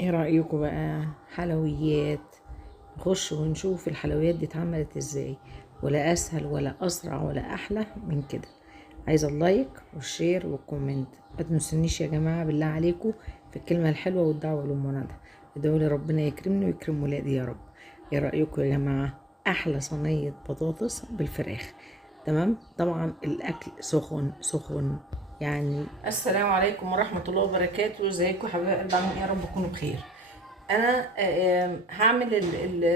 ايه رأيكم بقى؟ حلويات. نخش ونشوف الحلويات دي اتعملت ازاي، ولا اسهل ولا اسرع ولا احلى من كده. عايزه اللايك والشير والكومنت. ما تنسونيش يا جماعه بالله عليكم في الكلمه الحلوه والدعوه للمنى. ادعوا لي ربنا يكرمني ويكرم ولادي يا رب. ايه رايكم يا جماعه؟ احلى صينيه بطاطس بالفراخ. تمام، طبعا الاكل سخن سخن يعني. السلام عليكم ورحمه الله وبركاته. ازيكم يا حبايب قلبي؟ عاملين ايه؟ يا رب تكونوا بخير. انا هعمل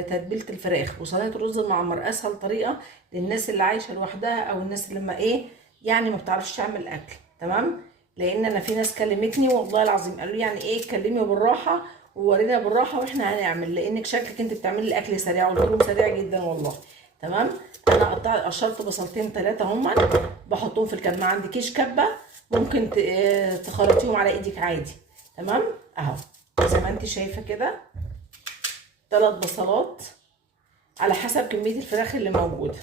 تتبيله الفراخ وصينيه الرز المعمر. اسهل طريقه للناس اللي عايشه لوحدها او الناس اللي ما ايه يعني ما بتعرفش تعمل اكل. تمام، لان انا في ناس كلمتني والله العظيم قالوا لي يعني ايه اتكلمي بالراحه وورينا بالراحه واحنا هنعمل، لانك شكلك انت بتعملي الاكل سريع. قلت لهم سريع جدا والله. تمام، انا قشرت بصلتين ثلاثه هما بحطهم في الكبه. ما عندكيش كبه ممكن تخرطيهم على ايدك عادي. تمام اهو زي ما انت شايفه كده. 3 بصلات على حسب كميه الفراخ اللي موجوده.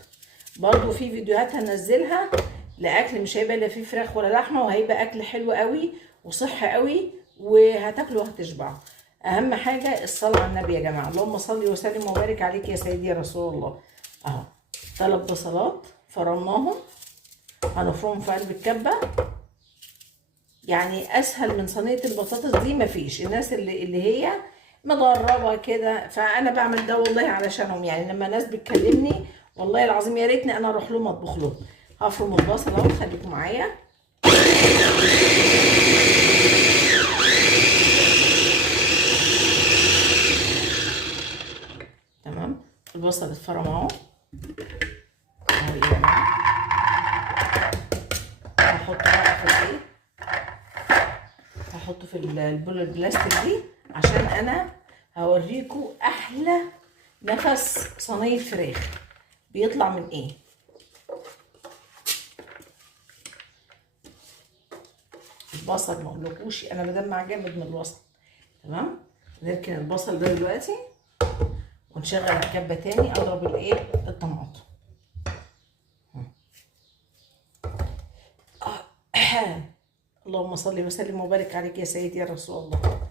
برضو في فيديوهات هنزلها لاكل مش هيبقى لا فيه فراخ ولا لحمه، وهيبقى اكل حلو قوي وصحي قوي وهتاكلوا وهتشبعوا. اهم حاجه الصلاه على النبي يا جماعه. اللهم صل وسلم وبارك عليك يا سيدي يا رسول الله. اهو 3 بصلات فرمناهم، هنفرمهم في قلب الكبه. يعني اسهل من صينيه البطاطس دي مفيش. الناس اللي هي مضربه كده، فانا بعمل ده والله علشانهم. يعني لما ناس بتكلمني والله العظيم يا ريتني انا اروح لهم اطبخ لهم. هفرم البصل اهو، خليكم معايا. تمام، البصل اتفرم اهو. اهو يا جماعه، هحطه بقى في الايه، هحطه في البول البلاستيك دي عشان انا هوريكم احلى نفس صينيه فراخ بيطلع من ايه. البصل ما اقولكوش انا بدمع جامد من البصل. تمام، نركن البصل ده دلوقتي ونشغل الكبه تاني. اضرب الايه الطماطم. اللهم صل وسلم وبارك عليك يا سيدي يا رسول الله.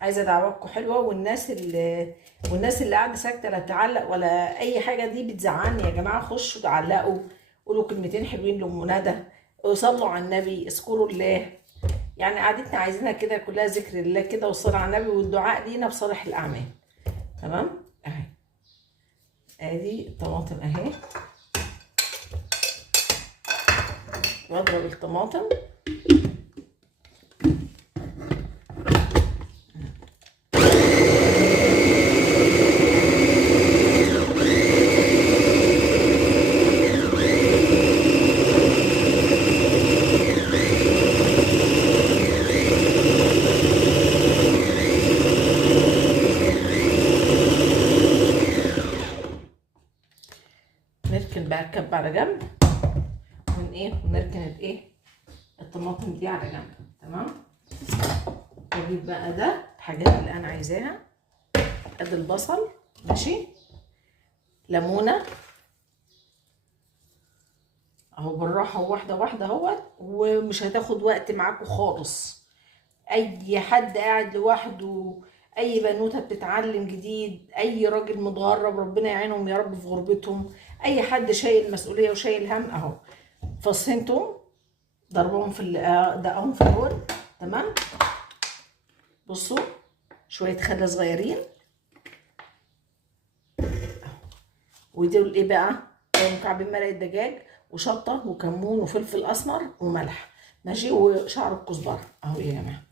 عايزه دعواتكم حلوه، والناس اللي قاعده ساكته لا تعلق ولا اي حاجه دي بتزعلني يا جماعه. خشوا تعلقوا، قولوا كلمتين حلوين لام ندى، صلوا على النبي، اذكروا الله. يعني قعدتنا عايزينها كده كلها ذكر الله كده والصلاة على النبي والدعاء لينا بصالح الأعمال. تمام اهي، ادي الطماطم اهي. واضرب الطماطم. نركن بقى الكب على جنب ونركن الطماطم دي على جنب. تمام، اجيب بقى ده الحاجات اللي انا عايزاها. ادي البصل ماشي، ليمونه اهو بالراحه واحده واحده اهوت، ومش هتاخد وقت معاكم خالص. اي حد قاعد لوحده، اي بنوته بتتعلم جديد، اي راجل متغرب ربنا يعينهم يا رب في غربتهم، اي حد شايل مسؤوليه وشايل هم اهو. فصين توم ضربهم في دقهم في الهون. تمام، بصوا شويه خل صغيرين، ودول ايه بقى؟ مكعبين مرقه دجاج وشطه وكمون وفلفل اسمر وملح ماشي، وشعر الكزبره اهو يا جماعه.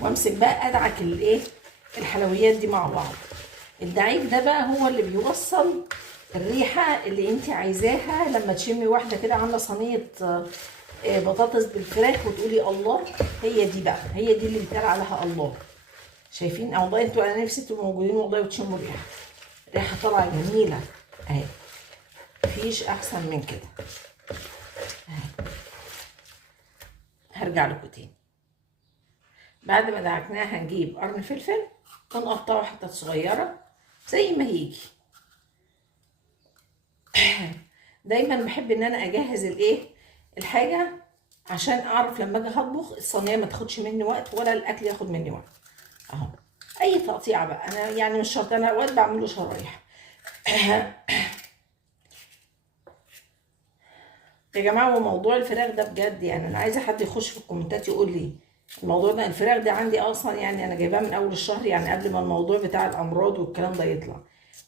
وامسك بقى ادعك الحلويات دي مع بعض. الدعيك ده بقى هو اللي بيوصل الريحه اللي انت عايزاها. لما تشمي واحده كده عامله صينيه بطاطس بالفراخ وتقولي الله، هي دي بقى، هي دي اللي بيتقال عليها الله. شايفين؟ والله انتوا انا نفسي تبقوا موجودين والله وتشموا الريحه. ريحه طالعه جميله اهي، مفيش احسن من كده اهي. هرجع لكم تاني. بعد ما دعكناها هنجيب قرن فلفل ونقطعه حتت صغيره زي ما هيجي. دايما بحب ان انا اجهز الحاجه عشان اعرف لما اجي هطبخ الصينيه ما تاخدش مني وقت ولا الاكل ياخد مني وقت. اهو اي تقطيعه بقى، انا يعني مش شرط، انا اوقات بعمله شرايح. يا جماعه وموضوع الفراخ ده بجد يعني انا عايزه حد يخش في الكومنتات يقول لي الموضوع ده. الفراخ دي عندي اصلا يعني انا جايباها من اول الشهر، يعني قبل ما الموضوع بتاع الامراض والكلام ده يطلع.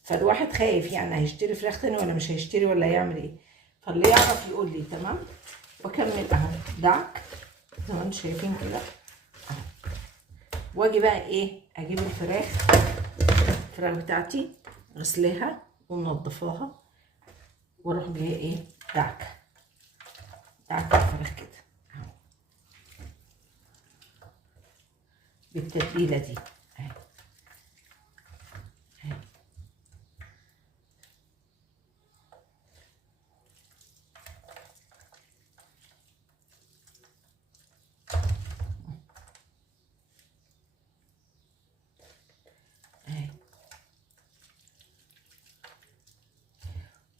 فالواحد خايف يعني هيشتري فراخ تاني ولا مش هيشتري ولا هيعمل ايه. فاللي يعرف يقول لي. تمام. واكمل اهو دعك زي ما انتم شايفين كده. واجي بقى ايه اجيب الفراخ بتاعتي غسلاها ومنضفاها، واروح جايه ايه دعك الفراخ كده اهو بالتتبيله دي اهي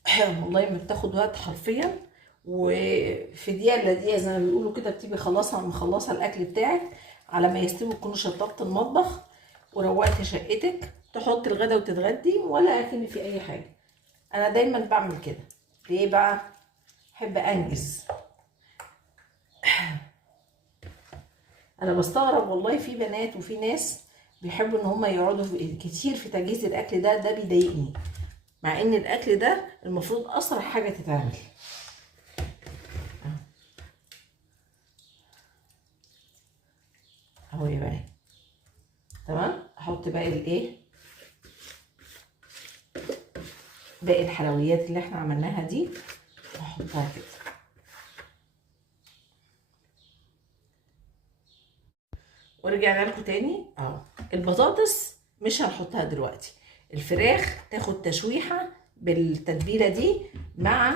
اهي. والله ما بتاخد وقت حرفيا، وفي دقيقه الا دقيقه زي ما بيقولوا كده بتبقي مخلصه الاكل بتاعك على ما يستوي، تكوني شطبت المطبخ وروقت شقتك، تحط الغدا وتتغدي ولا اكن في اي حاجه. انا دايما بعمل كده. ليه بقى؟ احب انجز. انا بستغرب والله في بنات وفي ناس بيحبوا ان هم يقعدوا كتير في تجهيز الاكل ده بيضايقني، مع ان الاكل ده المفروض اسرع حاجه تتعمل. اهو يا بنات. تمام. احط باقي الحلويات اللي احنا عملناها دي واحطها كده. ورجعنا لكم تاني اهو. البطاطس مش هنحطها دلوقتي، الفراخ تاخد تشويحه بالتتبيله دي مع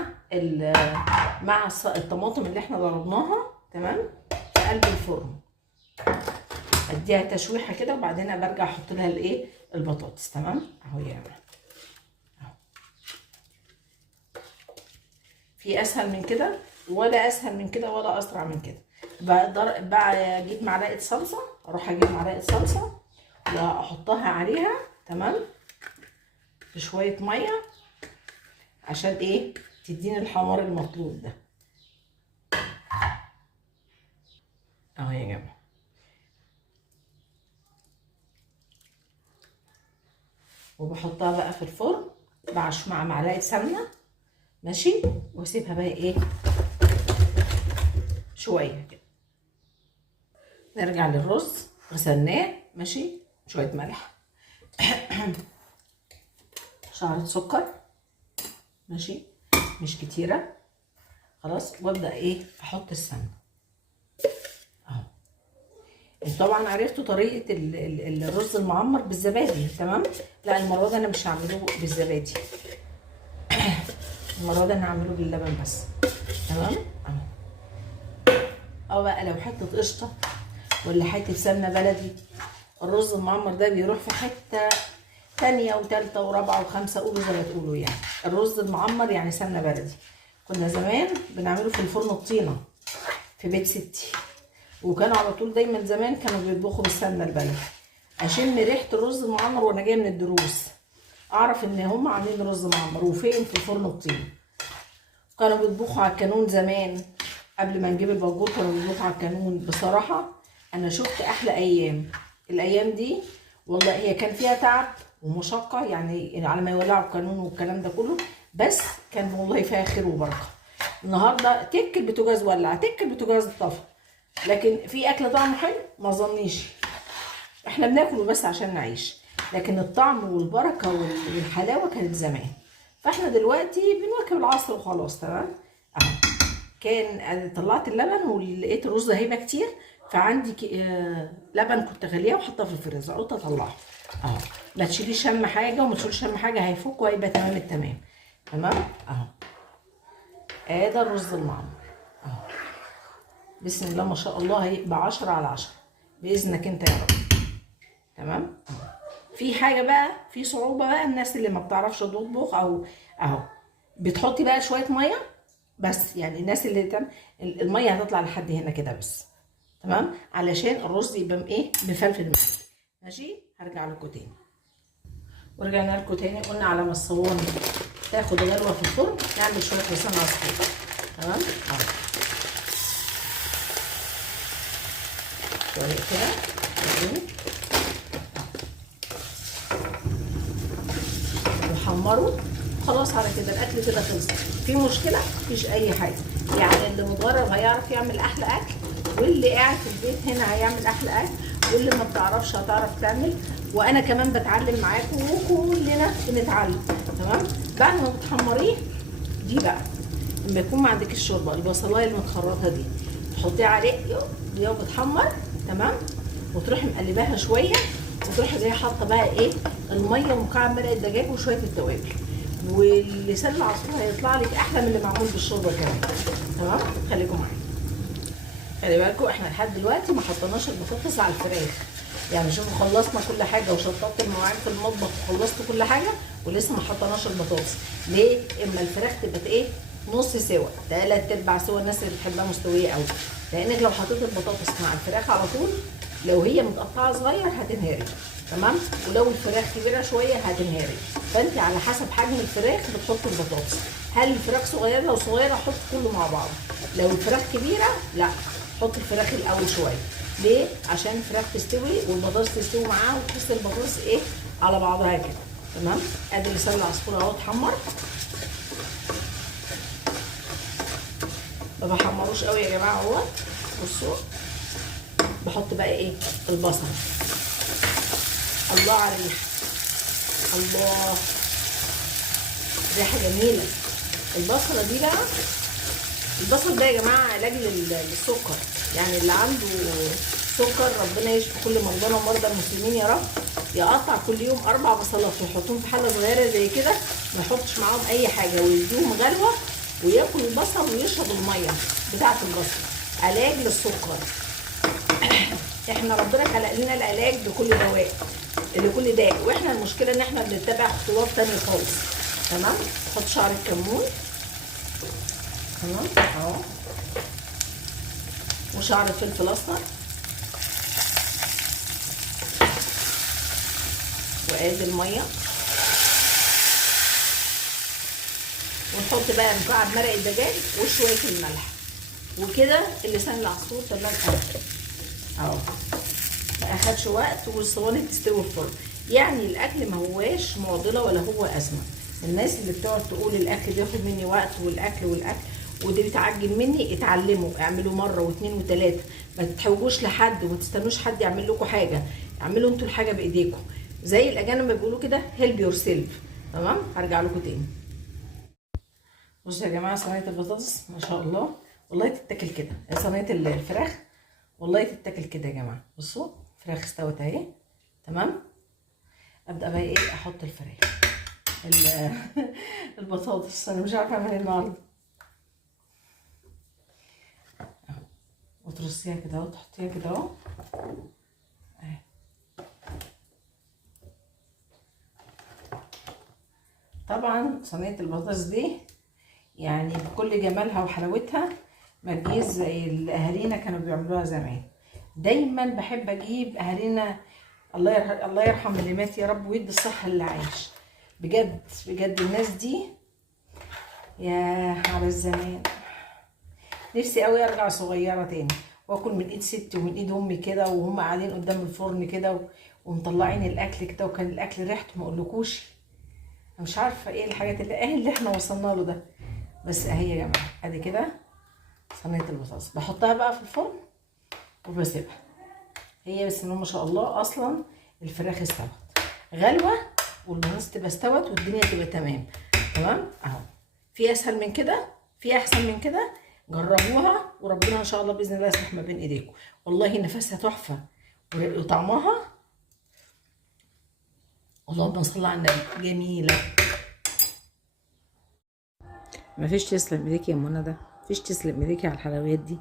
الطماطم اللي احنا ضربناها. تمام. في قلب الفرن اديها تشويحه كده وبعدين برجع احط لها البطاطس. تمام اهو يا جماعه. في اسهل من كده ولا اسهل من كده ولا اسرع من كده. بقدر اجيب معلقه صلصه، اروح اجيب معلقه صلصه واحطها عليها. تمام. بشويه ميه عشان تديني الحمار المطلوب ده. اهو يا جماعه. وبحطها بقى في الفرن مع معلقه سمنه. ماشي. واسيبها بقى شويه كده. نرجع للرز غسلناه. ماشي. شويه ملح، شعرة سكر. ماشي. مش كتيره. خلاص. وابدا احط السمنه اهو. انتوا طبعا عرفتوا طريقه الرز المعمر بالزبادي. تمام. لا المره دي انا مش هعمله بالزبادي، المره دي انا هعمله باللبن بس. تمام اهو. او بقى لو حته قشطه ولا حته سمنه بلدي، الرز المعمر ده بيروح في حته تانية وتالتة ورابعة وخمسة، قولوا زي ما تقولوا يعني. الرز المعمر يعني سمنة بلدي. كنا زمان بنعمله في الفرن الطينة في بيت ستي، وكانوا على طول دايما زمان كانوا بيطبخوا بالسمنة البلدي. اشم ريحة الرز المعمر وانا جاية من الدروس اعرف ان هم عاملين رز معمر وفين في الفرن الطينة. كانوا بيطبخوا على الكانون زمان قبل ما نجيب الباجور، كانوا بيطبخوا على الكانون. بصراحة انا شفت احلى ايام. الايام دي والله هي كان فيها تعب ومشقة يعني على ما يولعوا القانون والكلام ده كله، بس كان والله فيها خير وبركة. النهارده تك البوتاجاز ولع، تك البوتاجاز اتطفى، لكن في اكل طعمه حلو ما اظنيش. احنا بناكله بس عشان نعيش، لكن الطعم والبركة والحلاوة كانت زمان. فاحنا دلوقتي بنواكب العصر وخلاص. تمام اهو. كان طلعت اللبن ولقيت الرز هيبقى كتير، فعندي لبن كنت غليه وحطاه في الفريزر، قلت اطلعه اهو. ما تشيليش هم حاجه وما تشيلش هم حاجه، هيفك وهيبقى تمام التمام. تمام اهو. ده الرز المعمر اهو. بسم الله ما شاء الله هيبقى 10 على 10 باذنك انت يا رب. تمام. في حاجه بقى، في صعوبه بقى، الناس اللي ما بتعرفش تطبخ او اهو بتحطي بقى شويه ميه بس يعني الناس اللي الميه هتطلع لحد هنا كده بس، تمام، علشان الرز يبقى ايه مفلفل معاك. ماشي، هرجع لكم تاني. ورجعنا لكم تاني، قلنا على ما الصواني تاخد غلوه في الفرن نعمل شويه لسان عصفور. تمام، شويه كده وحمروا. خلاص على كده الاكل كده خلص. في مشكله؟ مفيش اي حاجه. يعني اللي متغرب هيعرف يعمل احلى اكل، واللي قاعد في البيت هنا هيعمل احلى اكل، واللي ما بتعرفش هتعرف تعمل، وانا كمان بتعلم معاكم وكلنا بنتعلم. تمام، بعد ما بتحمريه دي بقى لما يكون ما عندك الشوربه البصلايه المتخرطه دي تحطيها عليه دي بتحمر. تمام، وتروحي مقلباها شويه، وتروحي جايه حاطه بقى ايه الميه ومكعب مرق الدجاج وشويه التوابل، واللسان العصفور هيطلع لك احلى من اللي معمول بالشوربه كمان. تمام، خليكم معايا. خلي بالكم احنا لحد دلوقتي ما حطيناش البطاطس على الفراخ. يعني شوفوا خلصنا كل حاجه وشطبت المواعين في المطبخ وخلصت كل حاجه ولسه ما حطيناش البطاطس. ليه؟ اما الفراخ تبقى ايه نص سوا، 3/4 سوا، الناس اللي بتحبها مستويه قوي. لانك لو حطيت البطاطس مع الفراخ على طول، لو هي متقطعه صغير هتنهري. تمام، ولو الفراخ كبيره شويه هتنهري. فانت على حسب حجم الفراخ بتحطي البطاطس. هل الفراخ صغيره؟ لو صغيره حط كله مع بعض. لو الفراخ كبيره لا، حط الفراخ الاول شويه. ليه؟ عشان الفراخ تستوي والبطاطس تستوي معاها وتحس البطاطس ايه على بعضها كده. تمام، ادي لسان العصفور اهو اتحمر. ما بحمروش قوي يا جماعه اهو. بصوا، بحط بقى ايه البصل. الله على الريحه، الله، ريحه جميله. البصله دي بقى، البصل ده يا جماعه علاج للسكر. يعني اللي عنده سكر ربنا يشفي كل مرضانا ومرضى المسلمين يا رب، يقطع كل يوم 4 بصلات ويحطهم في حله صغيره زي كده، ما يحطش معاهم اي حاجه، ويديهم غلوه وياكل البصل ويشرب الميه بتاعه البصل. علاج للسكر. احنا ربنا خلق لنا العلاج لكل داء، واحنا المشكله ان احنا بنتبع خطوات تانية خالص. تمام، نحط شعر الكمون. تمام اهو، وشعر الفلفل الاصفر، وادي الميه، ونحط بقى مكعب مرق الدجاج وشويه الملح، وكده اللسان العصفور تمام اهو. ما اخدش وقت والصواني تستوي في الفرن. يعني الاكل ما هواش معضله ولا هو ازمه. الناس اللي بتقعد تقول الاكل بياخد مني وقت والاكل ودي بتعجل مني، اتعلموا اعملوا مره واثنين وثلاثه. ما تتحوجوش لحد وما تستنوش حد يعمل لكم حاجه، اعملوا انتوا الحاجه بايديكم. زي الاجانب ما بيقولوا كده هيلب يور سيلف. تمام، هرجع لكم تاني. بصوا يا جماعه، صينيه البطاطس ما شاء الله والله تتاكل كده. صينيه الفراخ والله تتاكل كده يا جماعه. بصوا الفراخ استوت اهي. تمام، ابدا بقى ايه احط الفراخ البطاطس. انا مش عارفه اعمل ايه النهارده. وترصيها كده اهو، تحطيها كده اهو اهي. طبعا صينيه البطاطس دي يعني بكل جمالها وحلاوتها ما تجيش زي اللي اهالينا كانوا بيعملوها زمان. دايما بحب اجيب اهالينا، الله يرحم اللي مات يا رب ويدي الصحه اللي عايش. بجد بجد الناس دي يا على الزمان. نفسي قوي ارجع صغيره تاني واكل من ايد ستي ومن ايد امي كده، وهم قاعدين قدام الفرن كده ومطلعين الاكل كده، وكان الاكل ريحته ما اقولكوش. انا مش عارفه ايه الحاجات اللي احنا وصلنا له ده. بس اهي يا جماعه ادي كده صينيه البطاطس، بحطها بقى في الفرن وبسيبها. هي بسم الله ما شاء الله اصلا الفراخ استوت غلوه والبطاطس تبقى استوت والدنيا تبقى تمام. تمام اهو. في اسهل من كده؟ في احسن من كده؟ جربوها وربنا ان شاء الله باذن الله يصلح ما بين ايديكم. والله نفسها تحفه وطعمها اللهم صل على النبي جميله. مفيش تسلم ايديكي يا منى، ده مفيش تسلم ايديكي على الحلويات دي.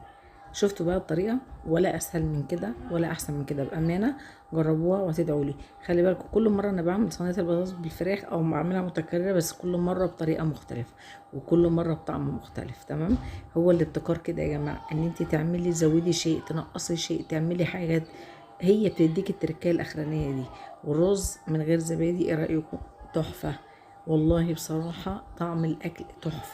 شفتوا بقى الطريقه؟ ولا اسهل من كده ولا احسن من كده بامانه. جربوها وهتدعوا لي. خلي بالكم كل مره انا بعمل صينيه البطاطس بالفراخ او بعملها متكرره، بس كل مره بطريقه مختلفه وكل مره بطعم مختلف. تمام. هو الابتكار كده يا جماعه، ان انت تعملي تزودي شيء تنقصي شيء تعملي حاجات، هي بتديك التركية الاخرانيه دي. والرز من غير زبادي ايه رايكم؟ تحفه. والله بصراحه طعم الاكل تحفه.